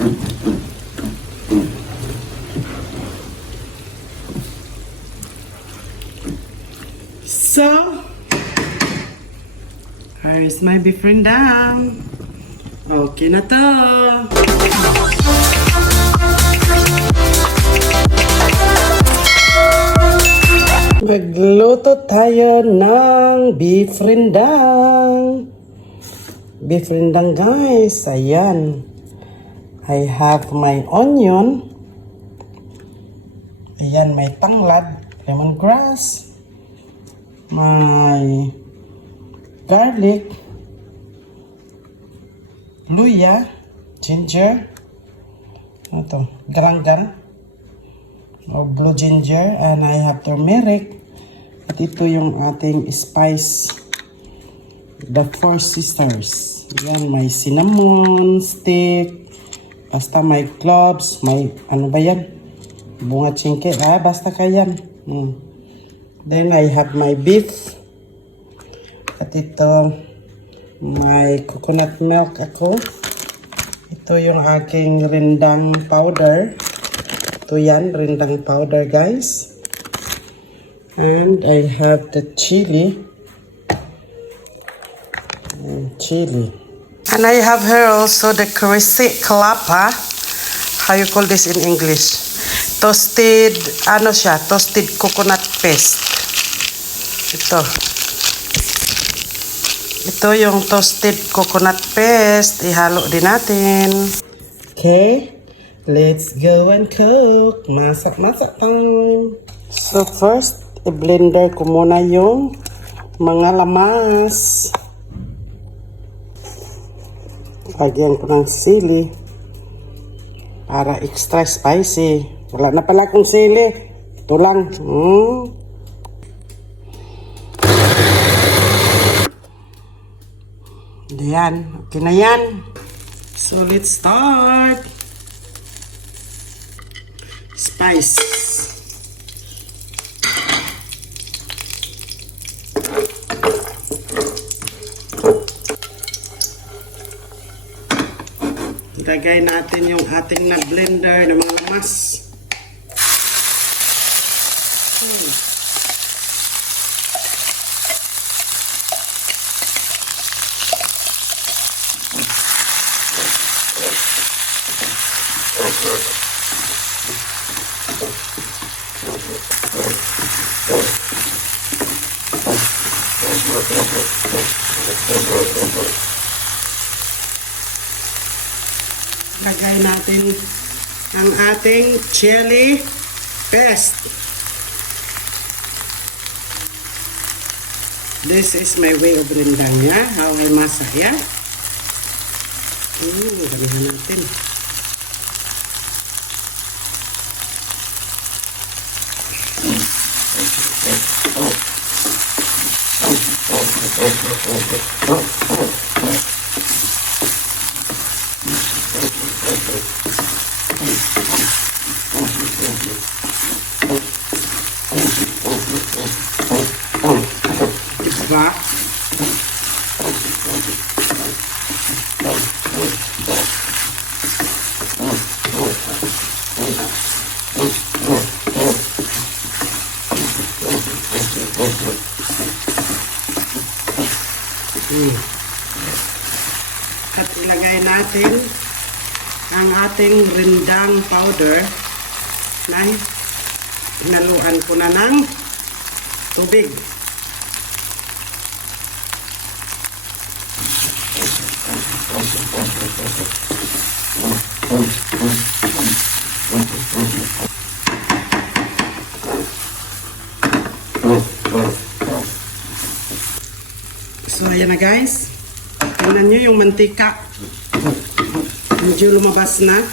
So, here's my beef rendang. Okay na to. Magluto tayo ng beef rendang. Beef rendang guys. Ayan. I have my onion. Ayan, may tanglad, lemongrass, may garlic, luya, ginger, ito, garang-garang, or blue ginger, and I have turmeric. At ito yung ating spice, the Four Sisters. Yan, may cinnamon stick, basta may cloves, may ano ba yan? Bunga chinke, basta kayan. Then I have my beef. At ito, may coconut milk ako. Ito yung aking rendang powder. Ito yan, rendang powder guys. And I have the chili. And I have here also the kurisi kalapa. How you call this in English? Toasted, ano siya? Toasted coconut paste. Ito yung toasted coconut paste. Ihalo din natin. Okay. Let's go and cook. Masak-masak time. So first, i-blender ko muna yung mga lamas. Lagyan ko ng sili para extra spicy. Wala na pala akong sili. Ito lang. Ayan. Okay na yan. So let's start. Spice. Ilagay natin yung ating na-blender ng mga lamas. Lagay natin ang ating chili paste. This is my way of rendang ya. How I masak ya. Gamihan natin. Diba? At ilagay natin ang ating rendang powder na hinaluan ko na ng tubig. So ayan na guys. Tingnan nyo yung mantika. Medyo lumabas na.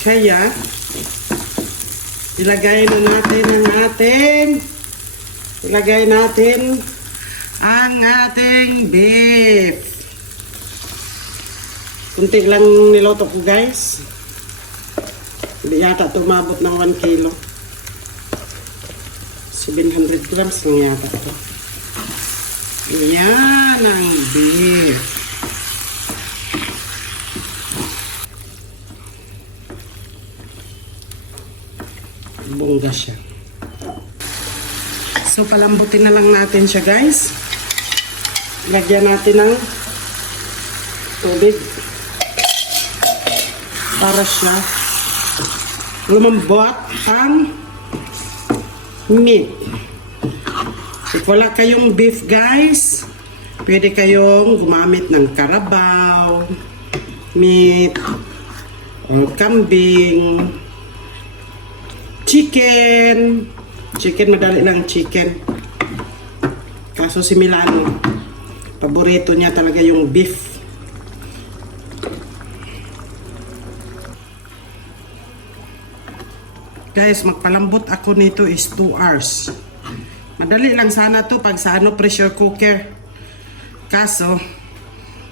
Kaya ilagay natin ang ating beef. Kunti lang niloto ko guys. Hindi yata tumabot ng 1 kilo. 700 grams lang yata ito. Ayan ang beef. Bongga siya. So, palambutin na lang natin siya, guys. Lagyan natin ng tubig para siya lumambot ang meat. If wala kayong beef, guys, pwede kayong gumamit ng karabaw, meat, or kambing, chicken. Chicken, madali lang chicken. Kaso si Milano, paborito niya talaga yung beef. Guys, magpalambot ako nito is 2 hours. Madali lang sana to pag sa pressure cooker. Kaso,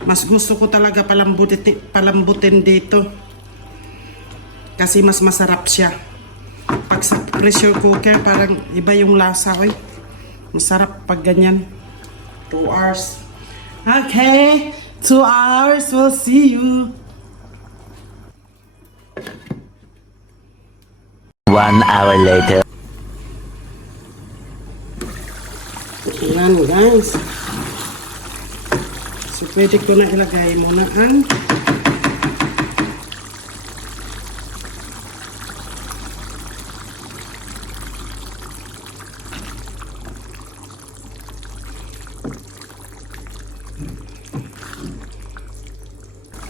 mas gusto ko talaga palambutin dito. Kasi mas masarap siya. Pag sa pressure cooker, parang iba yung lasa, oy. Masarap pag ganyan. 2 hours. Okay, 2 hours. We'll see you. 1 hour later. Ayan, guys. So, pwede ko na ilagay muna ang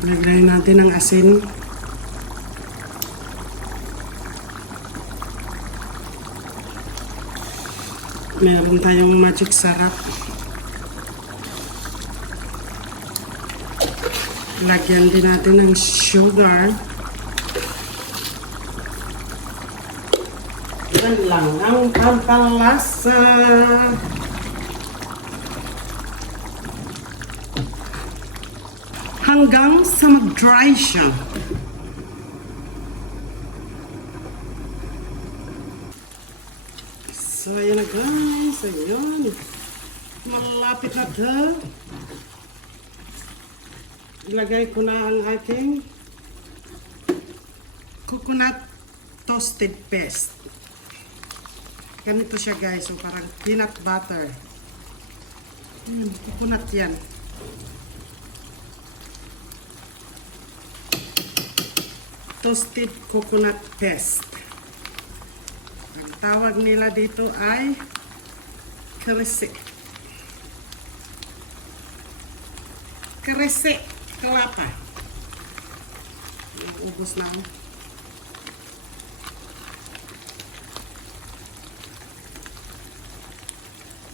lagay natin ang asin. Meron tayong magic sarap. Lagyan din natin ng sugar. Yan lang ang pampalasa. Hanggang sa mag-dry siya. So, ayan na guys. Ayan. Malapit na ito. Ilagay ko na ang ating coconut toasted paste. Ganito siya guys. So, parang peanut butter. Coconut yan. Toasted coconut paste. Ang tawag nila dito ay kerese. Kerese. Kalapa. Ubus na ako.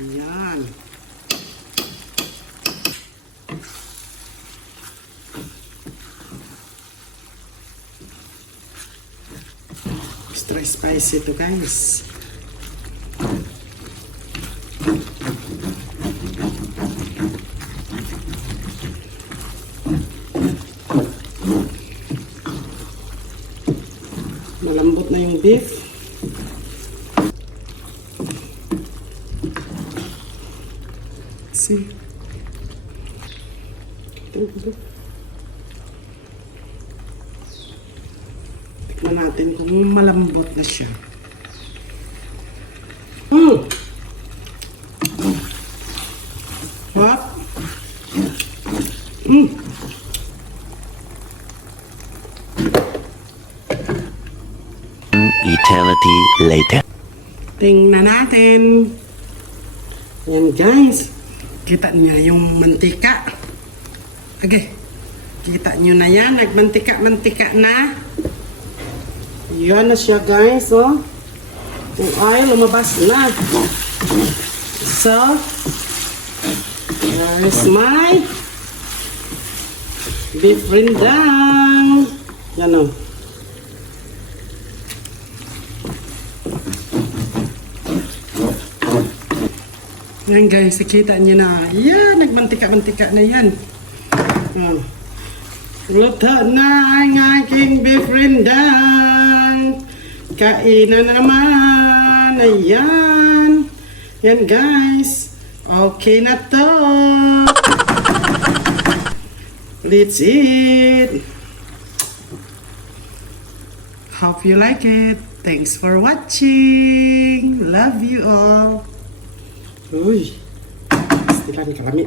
Ayan. Extra spicy to guys. Malambot na yung beef. See? Tikman natin kung malambot na siya. What? Eternity later. Tingnan natin. Yan guys. Kita niya yung mantika. Okay. Kita nyo na yan. Nagmantika-mantika na. Yan na siya guys. Oh. Yung oil lumabas na. So, there's my beef rendang. Yan o. Yan guys, nakita nyo na. Yan, nagmantika-mantika na yan. Luto na ang aking beef rendang. Kainan na naman. Ayan. Yan guys. Okay na to. Let's eat. Hope you like it. Thanks for watching. Love you all. Uy, pastilan kalami.